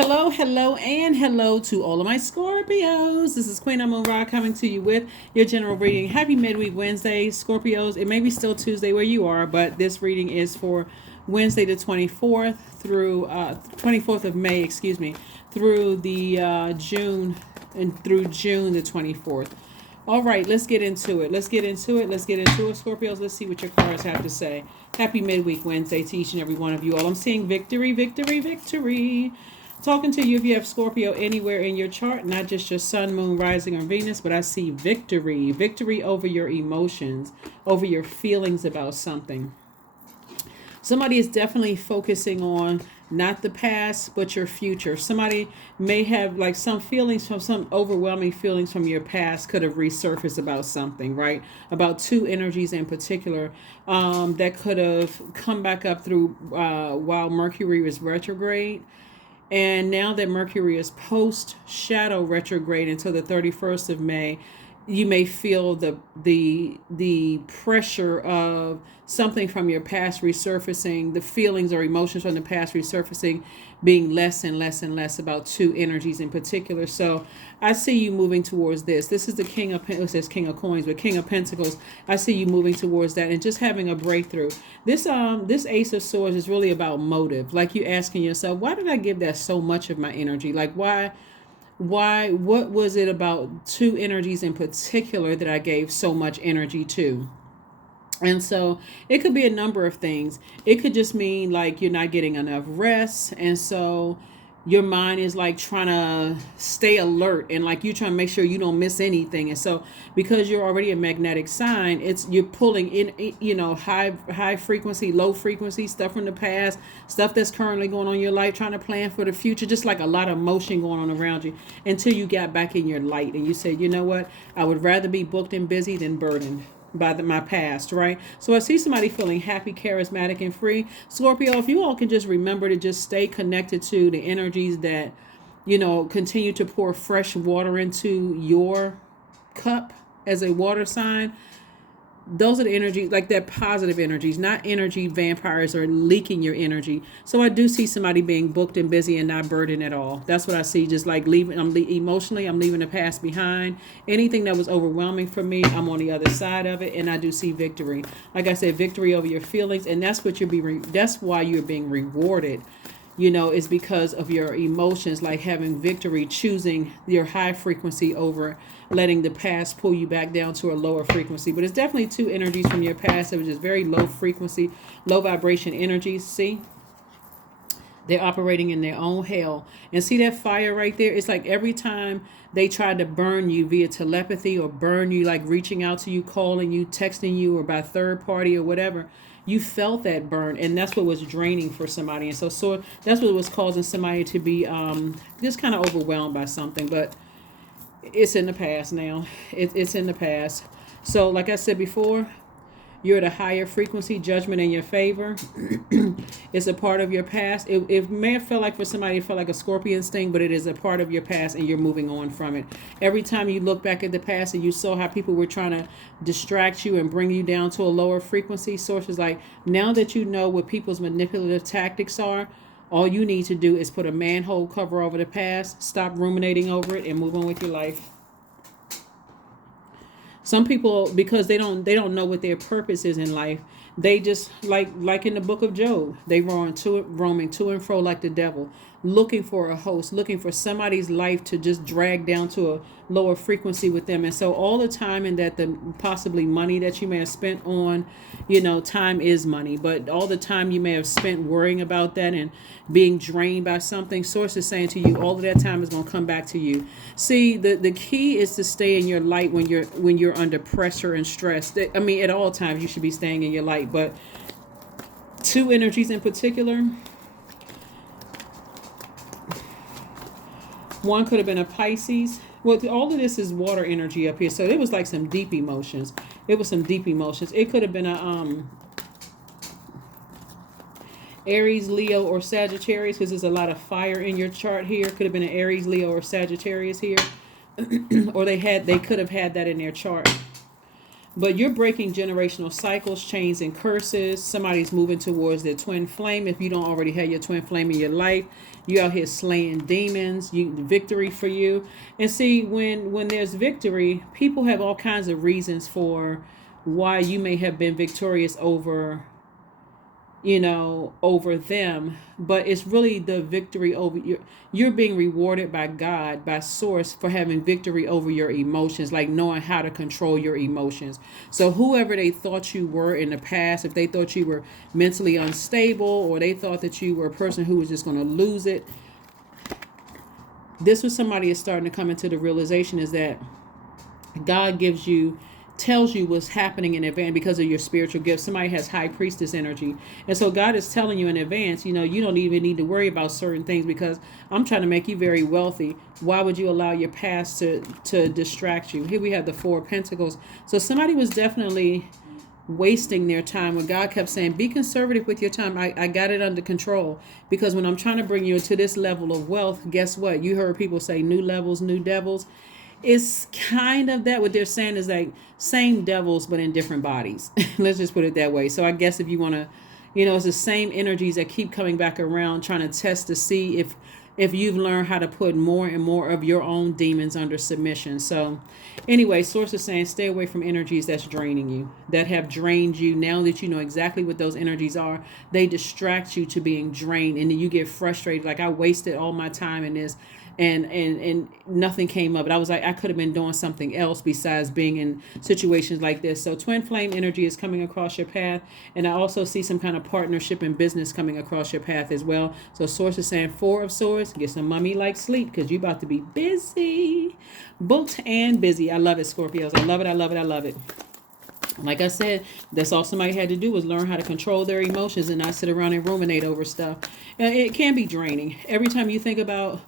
Hello, hello, and hello to all of my Scorpios. This is Queen Amun Ra coming to you with your general reading. Happy midweek Wednesday, Scorpios. It may be still Tuesday where you are, but this reading is for Wednesday the 24th through 24th of May, through the June the 24th. All right, let's get into it. Scorpios. Let's see what your cards have to say. Happy midweek Wednesday to each and every one of you all. I'm seeing victory, victory, victory. Talking to you if you have Scorpio anywhere in your chart, not just your sun, moon, rising, or Venus, but I see victory. Victory over your emotions, over your feelings about something. Somebody is definitely focusing on not the past, but your future. Somebody may have like some overwhelming feelings from your past could have resurfaced about something, right? About two energies in particular that could have come back up through while Mercury was retrograde. And now that Mercury is post shadow retrograde until the 31st of May, you may feel the pressure of something from your past resurfacing, the feelings or emotions from the past resurfacing, being less and less and less about two energies in particular. So I see you moving towards this. This is the King of Pentacles, it says King of Coins, but King of Pentacles. I see you moving towards that and just having a breakthrough. This Ace of Swords is really about motive. Like you asking yourself, why did I give that so much of my energy? Like why, what was it about two energies in particular that I gave so much energy to? And so it could be a number of things. It could just mean like you're not getting enough rest. And so your mind is like trying to stay alert and like you trying to make sure you don't miss anything. And so because you're already a magnetic sign, you're pulling in, high frequency, low frequency stuff from the past, stuff that's currently going on in your life, trying to plan for the future, just like a lot of motion going on around you until you got back in your light and you said, you know what, I would rather be booked and busy than burdened by my past, right? So I see somebody feeling happy, charismatic, and free. Scorpio, if you all can just remember to just stay connected to the energies that, continue to pour fresh water into your cup as a water sign. Those are the energies, like that positive energies, not energy vampires or leaking your energy. So I do see somebody being booked and busy and not burdened at all. That's what I see. Just like leaving, emotionally, I'm leaving the past behind. Anything that was overwhelming for me, I'm on the other side of it, and I do see victory. Like I said, victory over your feelings, and that's what that's why you're being rewarded. Is because of your emotions, like having victory, choosing your high frequency over letting the past pull you back down to a lower frequency. But it's definitely two energies from your past that was just very low frequency, low vibration energies. See? They're operating in their own hell. And see that fire right there? It's like every time they tried to burn you via telepathy or burn you, like reaching out to you, calling you, texting you, or by third party or whatever, you felt that burn, and that's what was draining for somebody. And so that's what was causing somebody to be just kind of overwhelmed by something. But it's in the past now. It's in the past. So like I said before, you're at a higher frequency, judgment in your favor. It's a part of your past. It may have felt like for somebody, it felt like a scorpion sting, but it is a part of your past and you're moving on from it. Every time you look back at the past and you saw how people were trying to distract you and bring you down to a lower frequency, sources like, now that you know what people's manipulative tactics are, all you need to do is put a manhole cover over the past, stop ruminating over it, and move on with your life. Some people, because they don't know what their purpose is in life, they just like in the book of Job, they roaming to and fro like the devil, looking for a host, looking for somebody's life to just drag down to a lower frequency with them. And so all the time and that the possibly money that you may have spent on, time is money, but all the time you may have spent worrying about that and being drained by something, source is saying to you, all of that time is going to come back to you. See, the key is to stay in your light when you're under pressure and stress. I mean, at all times you should be staying in your light, but two energies in particular. One could have been a Pisces. Well, all of this is water energy up here. So it was like some deep emotions. It could have been a Aries, Leo, or Sagittarius, because there's a lot of fire in your chart here. Could have been an Aries, Leo, or Sagittarius here. Or they could have had that in their chart. But you're breaking generational cycles, chains, and curses. Somebody's moving towards their twin flame. If you don't already have your twin flame in your life, you out here slaying demons. Victory for you. And see, when there's victory, people have all kinds of reasons for why you may have been victorious over, over them, but it's really the victory over you're being rewarded by God, by source, for having victory over your emotions, like knowing how to control your emotions. So whoever they thought you were in the past, if they thought you were mentally unstable, or they thought that you were a person who was just going to lose it, this was somebody is starting to come into the realization is that God tells you what's happening in advance because of your spiritual gifts. Somebody has high priestess energy. And so God is telling you in advance, you don't even need to worry about certain things because I'm trying to make you very wealthy. Why would you allow your past to distract you? Here we have the Four of Pentacles. So somebody was definitely wasting their time when God kept saying, be conservative with your time. I got it under control, because when I'm trying to bring you into this level of wealth, guess what? You heard people say new levels, new devils. It's kind of that what they're saying is like same devils but in different bodies. Let's just put it that way. So I guess if you want to, it's the same energies that keep coming back around, trying to test to see if you've learned how to put more and more of your own demons under submission. So anyway, source is saying stay away from energies that's draining you, that have drained you. Now that you know exactly what those energies are, they distract you to being drained, and then you get frustrated, like I wasted all my time in this and nothing came up. But I was like, I could have been doing something else besides being in situations like this. So twin flame energy is coming across your path. And I also see some kind of partnership in business coming across your path as well. So source is saying Four of Swords, get some mummy like sleep, because you're about to be busy, booked and busy. I love it, Scorpios. I love it. I love it. I love it. Like I said, that's all somebody had to do was learn how to control their emotions and not sit around and ruminate over stuff. And it can be draining. Every time you think about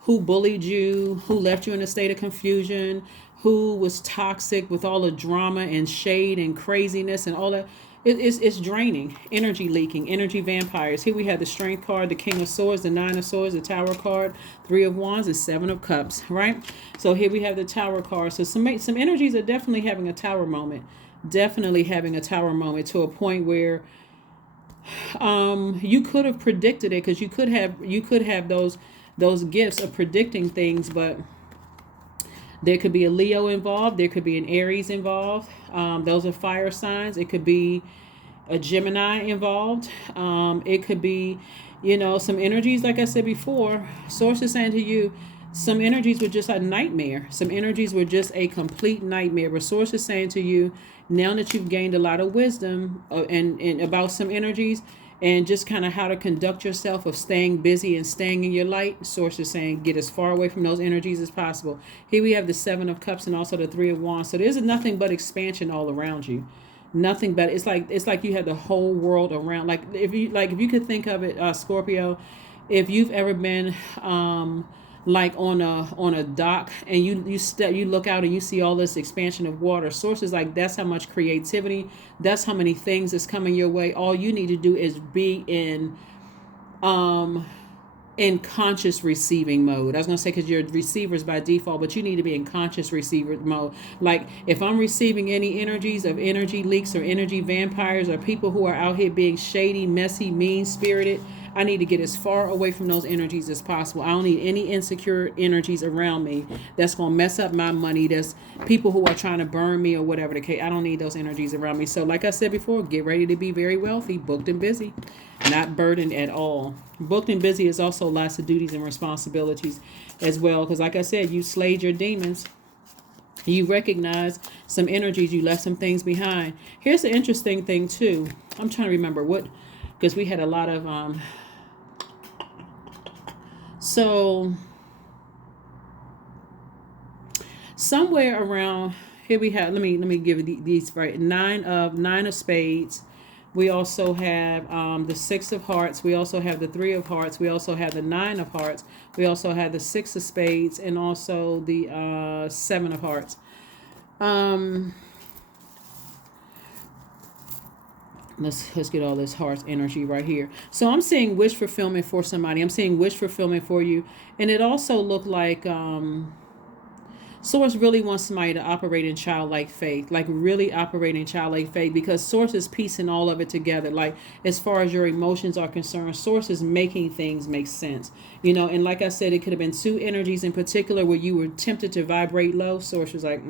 who bullied you, who left you in a state of confusion, who was toxic with all the drama and shade and craziness and all that, it's draining. Energy leaking, energy vampires. Here we have the Strength card, the King of Swords, the Nine of Swords, the Tower card, Three of Wands, and Seven of Cups, right? So here we have the Tower card. So some energies are definitely having a tower moment. Definitely having a tower moment to a point where you could have predicted it, because you could have those gifts of predicting things, but there could be a Leo involved. There could be an Aries involved. Those are fire signs. It could be a Gemini involved. It could be, some energies, like I said before, source is saying to you, some energies were just a nightmare. Some energies were just a complete nightmare. But source is saying to you, now that you've gained a lot of wisdom and about some energies, and just kind of how to conduct yourself of staying busy and staying in your light, source is saying get as far away from those energies as possible. Here we have the Seven of Cups and also the Three of Wands. So there's nothing but expansion all around you. Nothing but it's like you have the whole world around. Like if you could think of it, Scorpio, if you've ever been like on a dock and you look out and you see all this expansion of water, sources like that's how much creativity, that's how many things is coming your way. All you need to do is be in conscious receiving mode. I was going to say, because you're receivers by default, but you need to be in conscious receiver mode. Like if I'm receiving any energies of energy leaks or energy vampires or people who are out here being shady, messy, mean-spirited, I need to get as far away from those energies as possible. I don't need any insecure energies around me that's going to mess up my money. There's people who are trying to burn me or whatever the case. I don't need those energies around me. So like I said before, get ready to be very wealthy, booked and busy, not burdened at all. Booked and busy is also lots of duties and responsibilities as well. Because like I said, you slayed your demons. You recognize some energies. You left some things behind. Here's the interesting thing too. I'm trying to remember what, because we had a lot of so somewhere around here we have, let me give you these right. Nine of spades. We also have the Six of Hearts. We also have the Three of Hearts. We also have the Nine of Hearts. We also have the Six of Spades and also the Seven of Hearts. Let's get all this heart energy right here. So I'm seeing wish fulfillment for somebody. I'm seeing wish fulfillment for you. And it also looked like Source really wants somebody to operate in childlike faith, like really operate in childlike faith, because Source is piecing all of it together. Like as far as your emotions are concerned, Source is making things make sense. And like I said, it could have been two energies in particular where you were tempted to vibrate low. Source was like,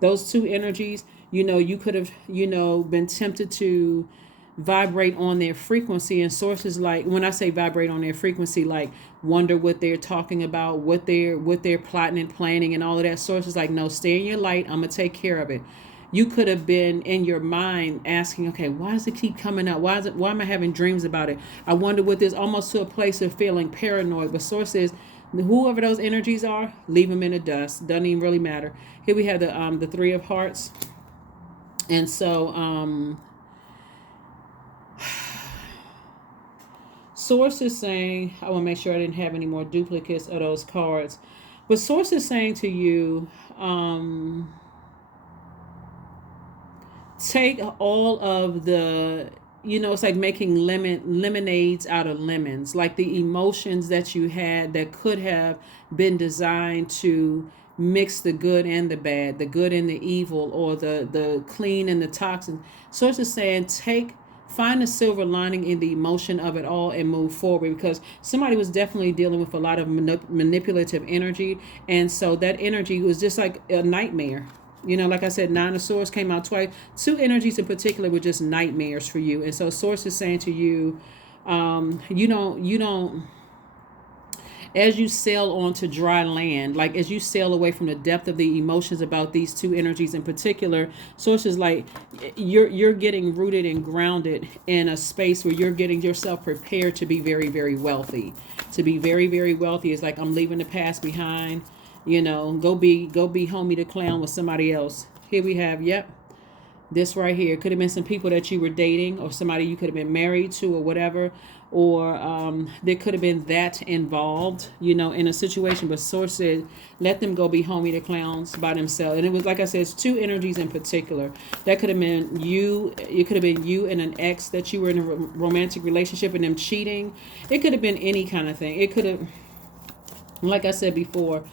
those two energies, you could have, been tempted to vibrate on their frequency. And sources, like when I say vibrate on their frequency, like wonder what they're talking about, what they're plotting and planning and all of that. Sources like, no, stay in your light, I'm gonna take care of it. You could have been in your mind asking, okay, why does it keep coming up? Why am I having dreams about it? I wonder what this, almost to a place of feeling paranoid. But sources, whoever those energies are, leave them in the dust. Doesn't even really matter. Here we have the Three of Hearts. And so Source is saying, I want to make sure I didn't have any more duplicates of those cards. But Source is saying to you, take all of the, it's like making lemonades out of lemons. Like the emotions that you had that could have been designed to mix the good and the bad, the good and the evil, or the clean and the toxin. Source is saying, find the silver lining in the emotion of it all and move forward, because somebody was definitely dealing with a lot of manipulative energy. And so that energy was just like a nightmare. Like I said, Nine of Swords came out twice. Two energies in particular were just nightmares for you. And so Source is saying to you, you don't, as you sail onto dry land, like as you sail away from the depth of the emotions about these two energies in particular, Sources like you're getting rooted and grounded in a space where you're getting yourself prepared to be very, very wealthy. To be very, very wealthy is like, I'm leaving the past behind. Go be homie the clown with somebody else. Here we have, this right here. Could have been some people that you were dating, or somebody you could have been married to, or whatever. Or there could have been that involved, in a situation. But Source said, let them go be homie the clowns by themselves. And it was, like I said, it's two energies in particular. That could have been you. It could have been you and an ex that you were in a romantic relationship and them cheating. It could have been any kind of thing. It could have, like I said before,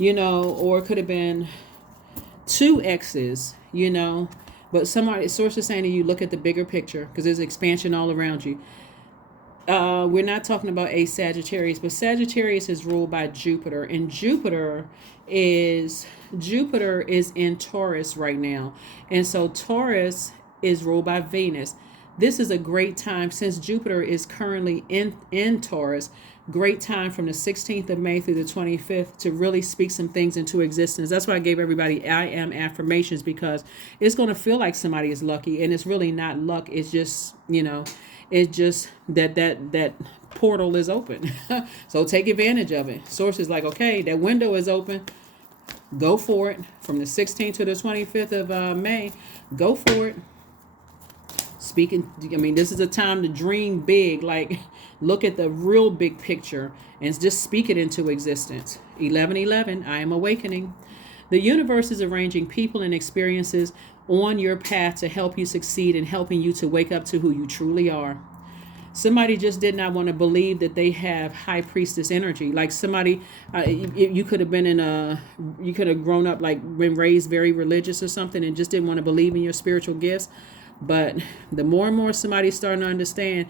or it could have been two exes, But Source is saying to you, look at the bigger picture, because there's expansion all around you. We're not talking about a Sagittarius, but Sagittarius is ruled by Jupiter, and Jupiter is in Taurus right now. And so Taurus is ruled by Venus. This is a great time, since Jupiter is currently in Taurus, great time from the 16th of May through the 25th to really speak some things into existence. That's why I gave everybody I am affirmations, because it's going to feel like somebody is lucky, and it's really not luck. It's just, it's just that portal is open. So take advantage of it. Source is like, okay, that window is open. Go for it. From the 16th to the 25th of May, go for it. This is a time to dream big, like look at the real big picture and just speak it into existence. 11:11, I am awakening. The universe is arranging people and experiences on your path to help you succeed and helping you to wake up to who you truly are. Somebody just did not want to believe that they have high priestess energy. Like somebody, you could have you could have grown up, like been raised very religious or something, and just didn't want to believe in your spiritual gifts. But the more and more somebody's starting to understand,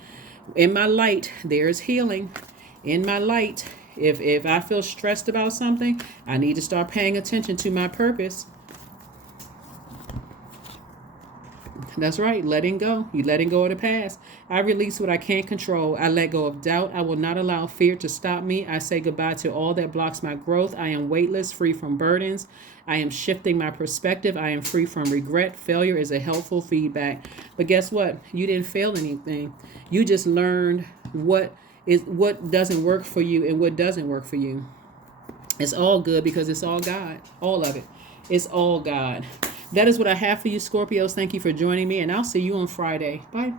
in my light, there's healing. In my light, if I feel stressed about something, I need to start paying attention to my purpose. That's right, letting go. You letting go of the past. I release what I can't control. I let go of doubt. I will not allow fear to stop me. I say goodbye to all that blocks my growth. I am weightless, free from burdens. I am shifting my perspective. I am free from regret. Failure is a helpful feedback. But guess what? You didn't fail anything. You just learned what doesn't work for you and what doesn't work for you. It's all good because it's all God. All of it. It's all God. That is what I have for you, Scorpios. Thank you for joining me, and I'll see you on Friday. Bye.